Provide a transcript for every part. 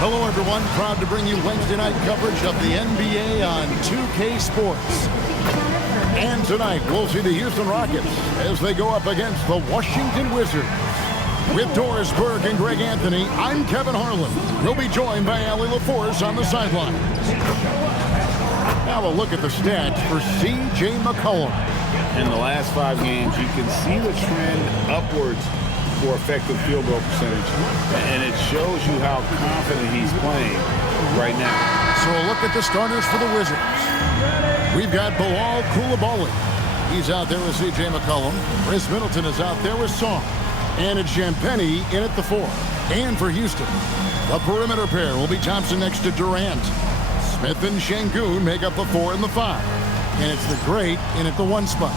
Hello, everyone. Proud to bring you Wednesday night coverage of the NBA on 2K Sports. And tonight, we'll see the Houston Rockets as they go up against the Washington Wizards. With Doris Burke and Greg Anthony, I'm Kevin Harlan. We'll be joined by Allie LaForce on the sideline. Now a look at the stats for C.J. McCollum. In the last 5 games, you can see the trend upwards for effective field goal percentage, and it shows you how confident he's playing right now. So a look at the starters for the Wizards. We've got Bilal Coulibaly. He's out there with C.J. McCollum. Chris Middleton is out there with Song. And it's Champagnie in at the 4. And for Houston, the perimeter pair will be Thompson next to Durant. Smith and Şengün make up the 4 and the 5. And it's the great in at the 1 spot.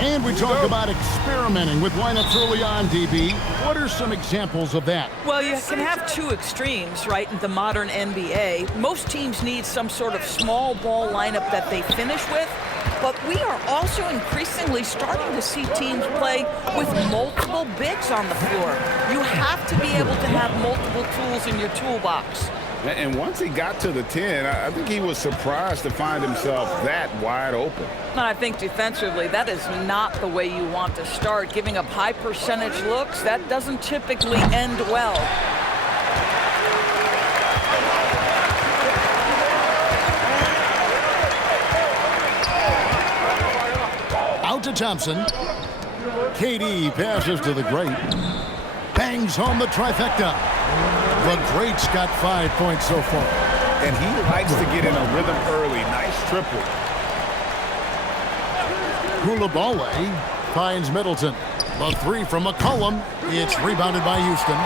And we talk about experimenting with lineups early on, DB. What are some examples of that? Well, you can have 2 extremes, right, in the modern NBA. Most teams need some sort of small ball lineup that they finish with. But we are also increasingly starting to see teams play with multiple bigs on the floor. You have to be able to have multiple tools in your toolbox. And once he got to the 10, I think he was surprised to find himself that wide open. And I think defensively, that is not the way you want to start. Giving up high percentage looks, that doesn't typically end well. Out to Thompson. KD passes to the great. Bangs home the trifecta. The great's got 5 points so far. And he likes to get in a rhythm early. Nice triple. Coulibaly finds Middleton. The 3 from McCollum. It's rebounded by Houston.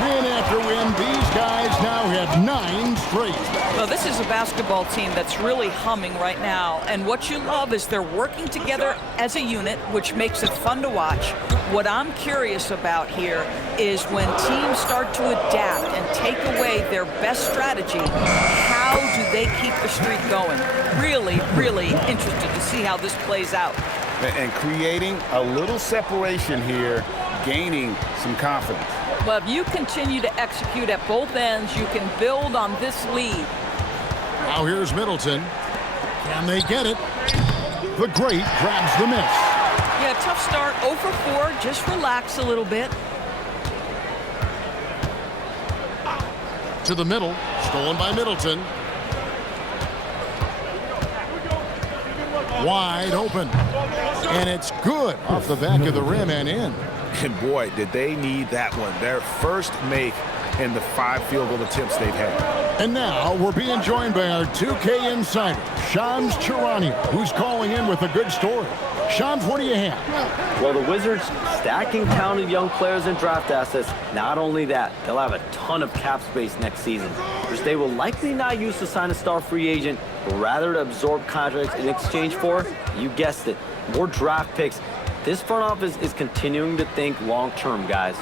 Win after win, these guys now have 9 straight. Well, this is a basketball team that's really humming right now. And what you love is they're working together as a unit, which makes it fun to watch. What I'm curious about here is when teams start to adapt and take away their best strategy, how do they keep the streak going? Really, really interested to see how this plays out. And creating a little separation here, gaining some confidence. Well, if you continue to execute at both ends, you can build on this lead. Now here's Middleton. Can they get it? The great grabs the miss. Yeah, tough start, 0 for 4. Just relax a little bit. To the middle, stolen by Middleton. Wide open. And it's good off the back of the rim and in. And boy, did they need that one. Their first make in the 5 field goal attempts they've had. And now we're being joined by our 2K insider, Shams Charania, who's calling in with a good story. Shams, what do you have? Well, the Wizards stacking talented young players and draft assets. Not only that, they'll have a ton of cap space next season, which they will likely not use to sign a star free agent, but rather to absorb contracts in exchange for, you guessed it, more draft picks. This front office is continuing to think long-term, guys.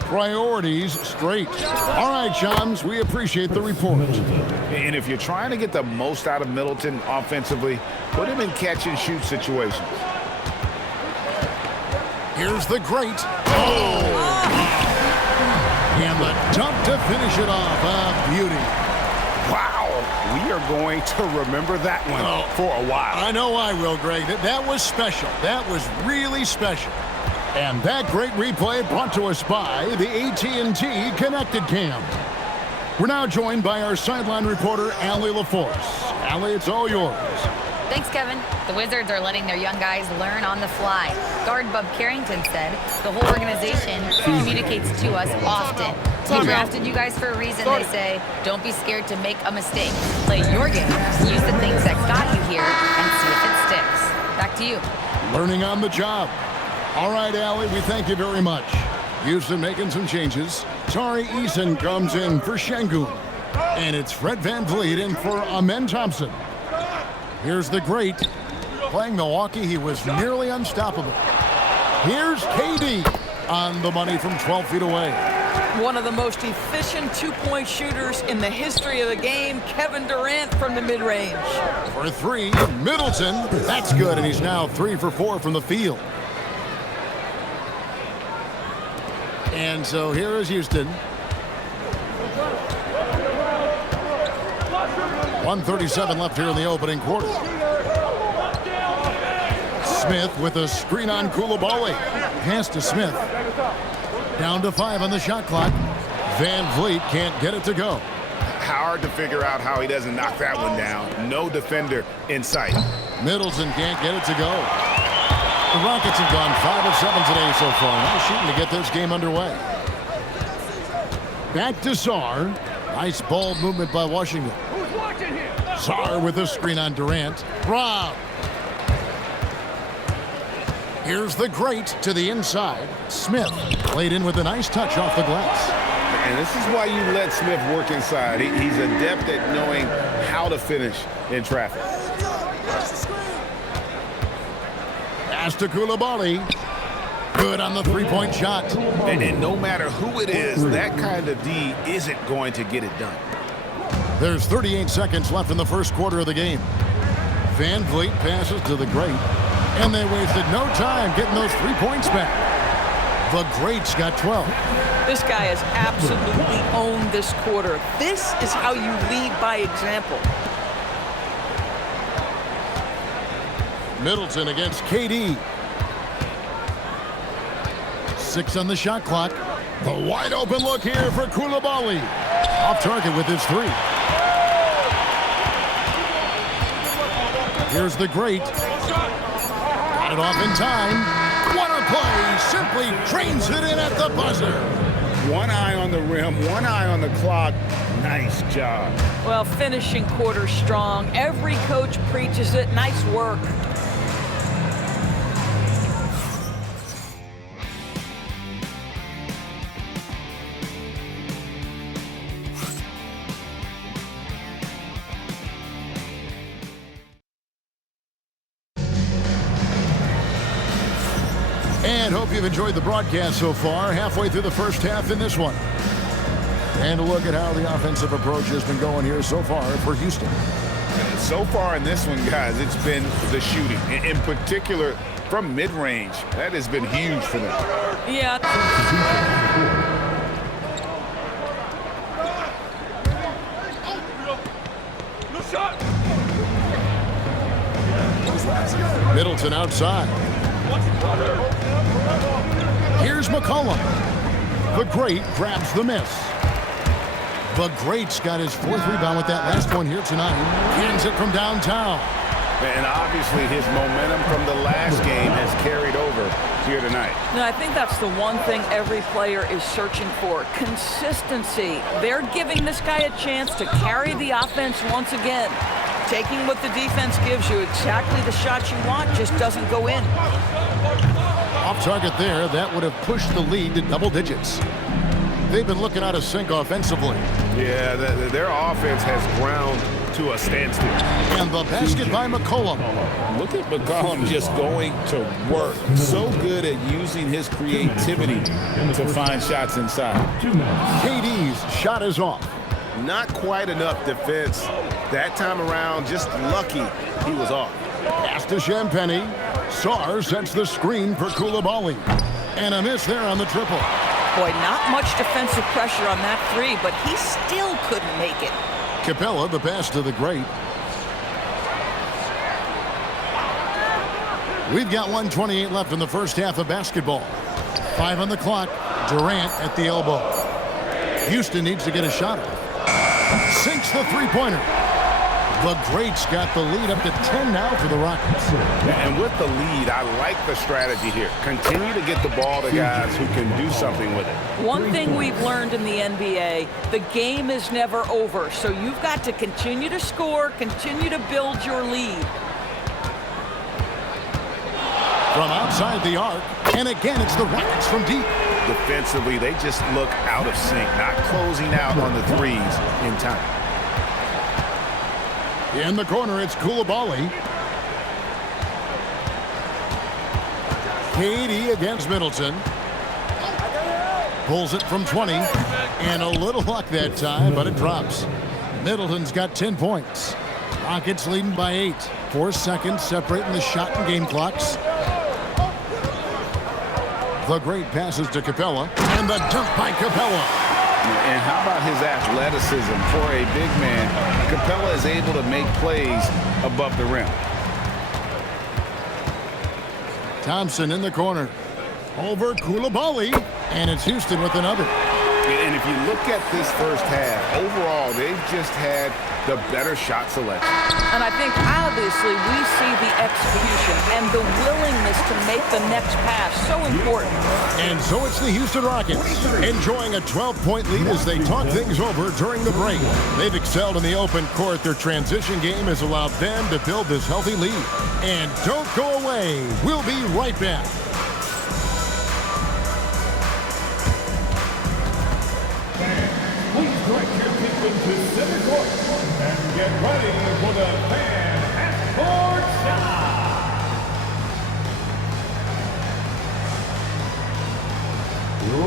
Priorities straight. All right, Shams, we appreciate the report. And if you're trying to get the most out of Middleton offensively, put him in catch-and-shoot situations. Here's the great. Oh! And the dunk to finish it off. A beauty. Wow. We are going to remember that one for a while. I know I will, Greg. That was special. That was really special. And that great replay brought to us by the AT&T Connected Cam. We're now joined by our sideline reporter, Allie LaForce. Allie, it's all yours. Thanks, Kevin. The Wizards are letting their young guys learn on the fly. Guard Bub Carrington said the whole organization communicates to us often. We drafted you guys for a reason, they say. Don't be scared to make a mistake. Play your game. Use the things that got you here and see if it sticks. Back to you. Learning on the job. All right, Allie, we thank you very much. Houston making some changes. Tari Eason comes in for Şengün. And it's Fred VanVleet in for Amen Thompson. Here's the great. Playing Milwaukee, he was nearly unstoppable. Here's KD on the money from 12 feet away. One of the most efficient two-point shooters in the history of the game, Kevin Durant from the mid-range. For three, Middleton. That's good, and he's now 3 for 4 from the field. And so here is Houston. 1:37 left here in the opening quarter. Smith with a screen on Coulibaly. Pass to Smith. Down to 5 on the shot clock. Van Vliet can't get it to go. Hard to figure out how he doesn't knock that one down. No defender in sight. Middleton can't get it to go. The Rockets have gone 5 of 7 today so far. Now shooting to get this game underway. Back to Sarr. Nice ball movement by Washington. Sarr with a screen on Durant. Rob. Here's the great to the inside. Smith played in with a nice touch off the glass. And this is why you let Smith work inside. He's adept at knowing how to finish in traffic. Pass to Coulibaly. Good on the three-point shot. And no matter who it is, that kind of D isn't going to get it done. There's 38 seconds left in the first quarter of the game. Van Vliet passes to the great. And they wasted no time getting those 3 points back. The great's got 12. This guy has absolutely owned this quarter. This is how you lead by example. Middleton against KD. 6 on the shot clock. The wide open look here for Coulibaly. Off target with his 3. Here's the great. Got it off in time. What a play. Simply drains it in at the buzzer. One eye on the rim, one eye on the clock. Nice job. Well, finishing quarter strong. Every coach preaches it. Nice work. And hope you've enjoyed the broadcast so far. Halfway through the first half in this one. And a look at how the offensive approach has been going here so far for Houston. So far in this one, guys, it's been the shooting. In particular, from mid-range. That has been huge for them. Yeah. Middleton outside. Here's McCollum. The great grabs the miss. The great's got his 4th rebound with that last one here tonight. Hands it from downtown. And obviously his momentum from the last game has carried over here tonight. No, I think that's the one thing every player is searching for. Consistency. They're giving this guy a chance to carry the offense once again. Taking what the defense gives you, exactly the shot you want, just doesn't go in. Off target there, that would have pushed the lead to double digits. They've been looking out of sync offensively. Yeah, their offense has ground to a standstill. And the basket by McCollum. Look at McCollum just going to work. So good at using his creativity to find shots inside. KD's shot is off. Not quite enough defense. That time around, just lucky he was off. Pass to Champagny. Sarr sets the screen for Coulibaly. And a miss there on the triple. Boy, not much defensive pressure on that 3, but he still couldn't make it. Capella, the pass to the great. We've got 1:28 left in the first half of basketball. 5 on the clock. Durant at the elbow. Houston needs to get a shot off. Sinks the three-pointer. The great's got the lead up to 10 now for the Rockets. And with the lead, I like the strategy here. Continue to get the ball to guys who can do something with it. One thing we've learned in the NBA, the game is never over. So you've got to continue to score, continue to build your lead. From outside the arc, and again, it's the Rockets from deep. Defensively, they just look out of sync, not closing out on the threes in time. In the corner, it's Coulibaly. KD against Middleton. Pulls it from 20. And a little luck that time, but it drops. Middleton's got 10 points. Rockets leading by 8. 4 seconds separating the shot and game clocks. The great passes to Capella. And the dunk by Capella. And how about his athleticism for a big man? Capella is able to make plays above the rim. Thompson in the corner. Over Coulibaly. And it's Houston with another. And if you look at this first half, overall, they've just had the better shot selection. And I think, obviously, we see the execution and the willingness to make the next pass so important. And so it's the Houston Rockets enjoying a 12-point lead as they talk things over during the break. They've excelled in the open court. Their transition game has allowed them to build this healthy lead. And don't go away. We'll be right back. Please direct your attention to center court and get ready for the fan half-court shot.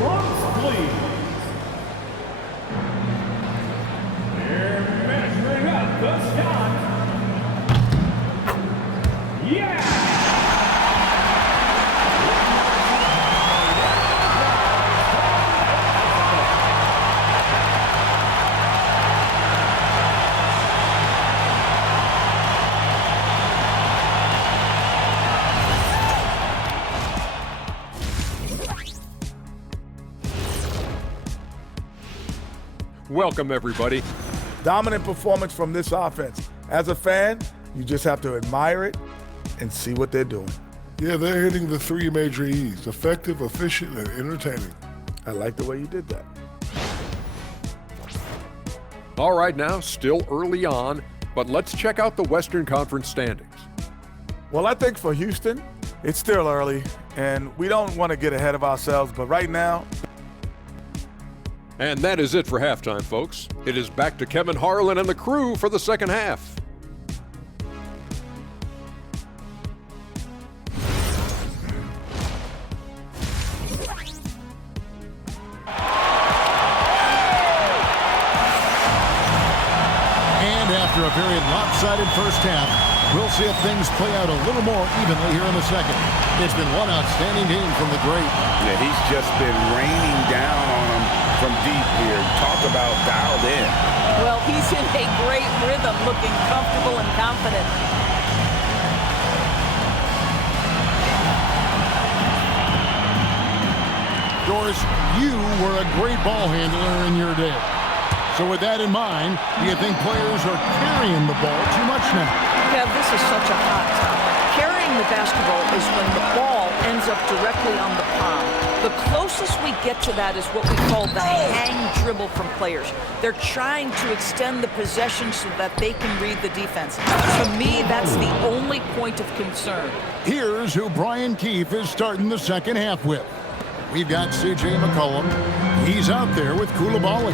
Runs, please. They're measuring up the shot. Yeah! Welcome, everybody. Dominant performance from this offense. As a fan, you just have to admire it and see what they're doing. Yeah, they're hitting the 3 major E's: effective, efficient, and entertaining. I like the way you did that. All right, now, still early on, but let's check out the Western Conference standings. Well, I think for Houston, it's still early, and we don't want to get ahead of ourselves, but right now, And that is it for halftime, folks. It is back to Kevin Harlan and the crew for the second half. And after a very lopsided first half, we'll see if things play out a little more evenly here in the second. It's been one outstanding game from the great. Yeah, he's just been raining down on them from deep here. Talk about dialed in. Well, he's in a great rhythm, looking comfortable and confident. Doris, you were a great ball handler in your day. So with that in mind, do you think players are carrying the ball too much now? Kev, this is such a hot topic. Carrying the basketball is when the ball ends up directly on the palm. The closest we get to that is what we call the hang dribble from players. They're trying to extend the possession so that they can read the defense. To me, that's the only point of concern. Here's who Brian Keefe is starting the second half with. We've got C.J. McCollum. He's out there with Coulibaly.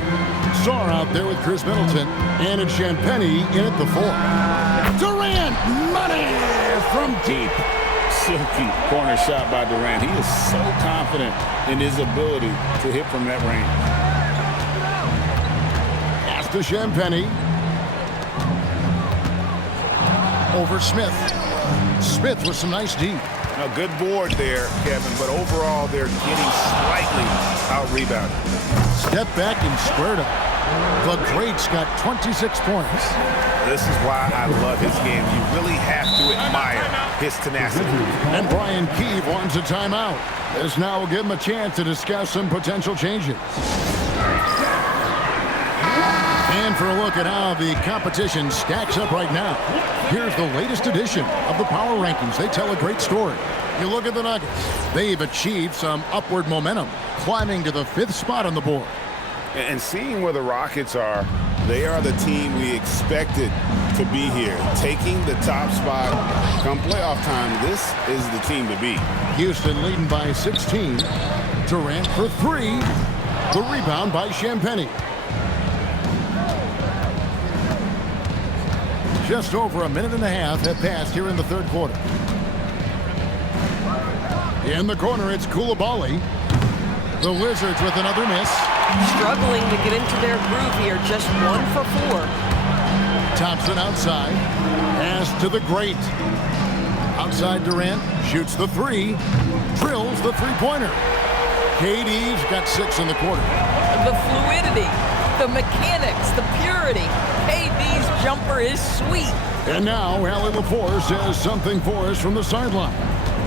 Sarr out there with Chris Middleton. And it's Champagnie in at the 4. Durant, money from deep. Silky corner shot by Durant. He is so confident in his ability to hit from that range. Pass to Champagnie. Over Smith. Smith with some nice D. A good board there, Kevin, but overall they're getting slightly out-rebounded. Step back and squared up. The great's got 26 points. This is why I love his game. You really have to admire his tenacity. And Brian Keefe wants a timeout. This now will give him a chance to discuss some potential changes. And for a look at how the competition stacks up right now, here's the latest edition of the Power Rankings. They tell a great story. You look at the Nuggets. They've achieved some upward momentum, climbing to the 5th spot on the board. And seeing where the Rockets are, they are the team we expected to be here. Taking the top spot come playoff time, this is the team to beat. Houston leading by 16. Durant for 3. The rebound by Champagnie. Just over a minute and a half have passed here in the third quarter. In the corner, it's Coulibaly. The Wizards with another miss. Struggling to get into their groove here. Just 1 for 4. Thompson outside. Pass to the great. Outside Durant. Shoots the 3. Drills the three-pointer. KD's got 6 in the quarter. The fluidity, the mechanics, the purity. KD's jumper is sweet. And now, Allie LaForce says something for us from the sideline.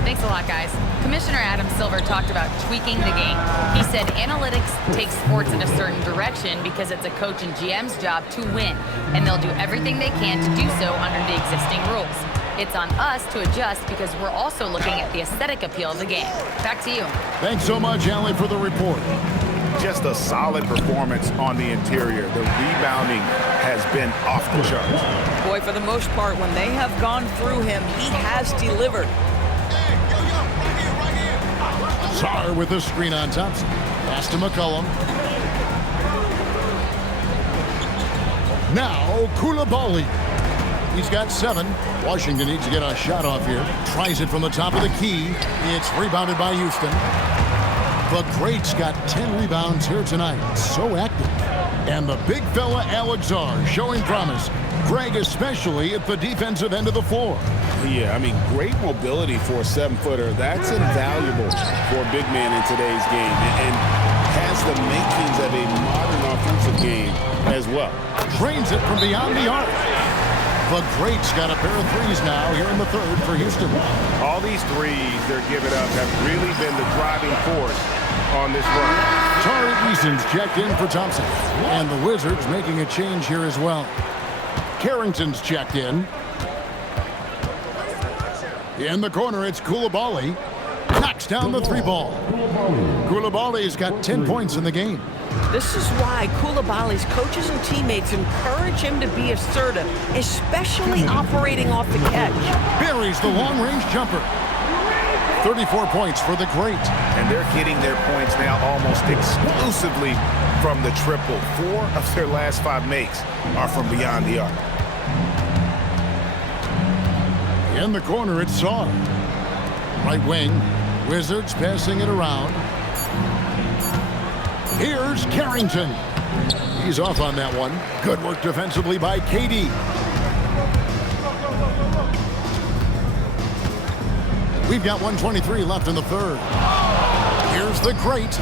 Thanks a lot, guys. Commissioner Adam Silver talked about tweaking the game. He said analytics takes sports in a certain direction because it's a coach and GM's job to win, and they'll do everything they can to do so under the existing rules. It's on us to adjust because we're also looking at the aesthetic appeal of the game. Back to you. Thanks so much, Allie, for the report. Just a solid performance on the interior. The rebounding has been off the charts. Boy, for the most part, when they have gone through him, he has delivered. Sarr with a screen on Thompson. Pass to McCollum. Now, Koulibaly. He's got 7. Washington needs to get a shot off here. Tries it from the top of the key. It's rebounded by Houston. The Great's got 10 rebounds here tonight. So active. And the big fella Alex Sarr showing promise. Greg especially at the defensive end of the floor. Yeah, I mean, great mobility for a 7-footer. That's invaluable for a big man in today's game, and has the makings of a modern offensive game as well. Drains it from beyond the arc. The Great's got a pair of threes now here in the third for Houston. All these threes they're giving up have really been the driving force on this run. Tari Eason's checked in for Thompson. And the Wizards making a change here as well. Carrington's checked in. In the corner, it's Koulibaly. Knocks down the 3-ball. Koulibaly's got 10 points in the game. This is why Koulibaly's coaches and teammates encourage him to be assertive, especially operating off the catch. Buries the long-range jumper. 34 points for the Great. And they're getting their points now almost exclusively from the triple. 4 of their last 5 makes are from beyond the arc. In the corner, it's Sarr. Right wing. Wizards passing it around. Here's Carrington. He's off on that one. Good work defensively by KD. We've got 1:23 left in the third. Here's the Great.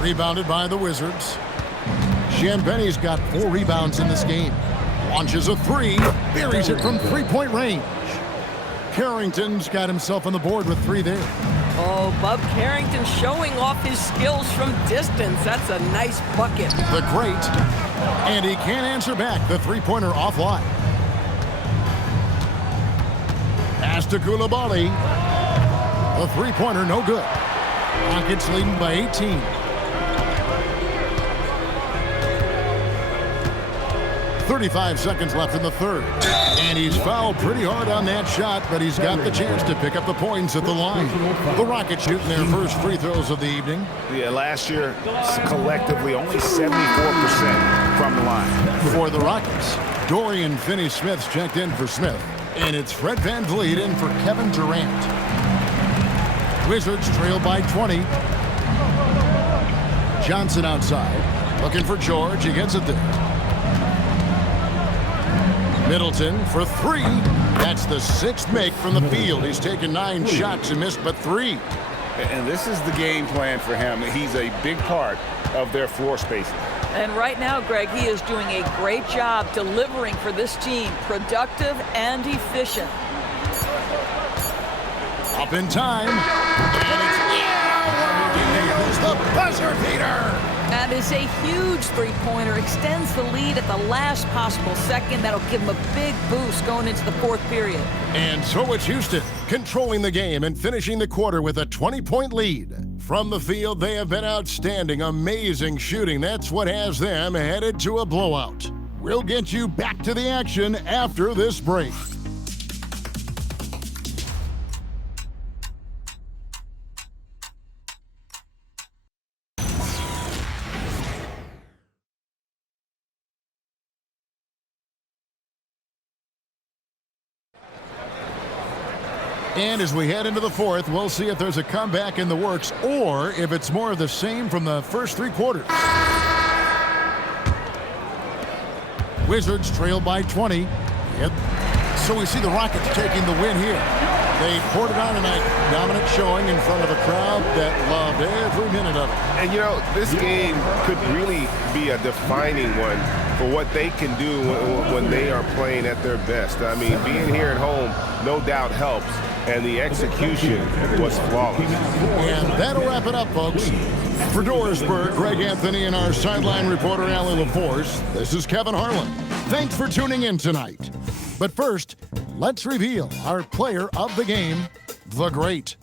Rebounded by the Wizards. Champagne's got 4 rebounds in this game. Launches a 3. Buries it from 3-point range. Carrington's got himself on the board with 3 there. Oh, Bub Carrington showing off his skills from distance. That's a nice bucket. The Great. And he can't answer back. The 3-pointer offline. Pass to Koulibaly. The 3-pointer no good. Rockets leading by 18. .35 seconds left in the third. And he's fouled pretty hard on that shot, but he's got the chance to pick up the points at the line. The Rockets shooting their first free throws of the evening. Yeah, last year, collectively, only 74% from the line. For the Rockets, Dorian Finney-Smith's checked in for Smith. And it's Fred VanVleet in for Kevin Durant. Wizards trail by 20. Johnson outside. Looking for George. He gets it there. Middleton for 3. That's the 6th make from the field. He's taken 9 shots and missed but 3. And this is the game plan for him. He's a big part of their floor spacing. And right now, Greg, he is doing a great job delivering for this team. Productive and efficient. Up in time. And it's he goes the buzzer beater. That is a huge three-pointer. Extends the lead at the last possible second. That'll give him a big boost going into the 4th period. And so it's Houston controlling the game and finishing the quarter with a 20-point lead. From the field, they have been outstanding. Amazing shooting. That's what has them headed to a blowout. We'll get you back to the action after this break. And as we head into the fourth, we'll see if there's a comeback in the works or if it's more of the same from the first 3 quarters. Wizards trail by 20. Yep. So we see the Rockets taking the win here. They poured it on tonight. Dominant showing in front of a crowd that loved every minute of it. And, you know, this game could really be a defining one for what they can do when they are playing at their best. I mean, being here at home, no doubt helps. And the execution was flawless. And that'll wrap it up, folks. For Dorisburg, Greg Anthony and our sideline reporter, Allie LaForce, this is Kevin Harlan. Thanks for tuning in tonight. But first, let's reveal our player of the game, the GREAT.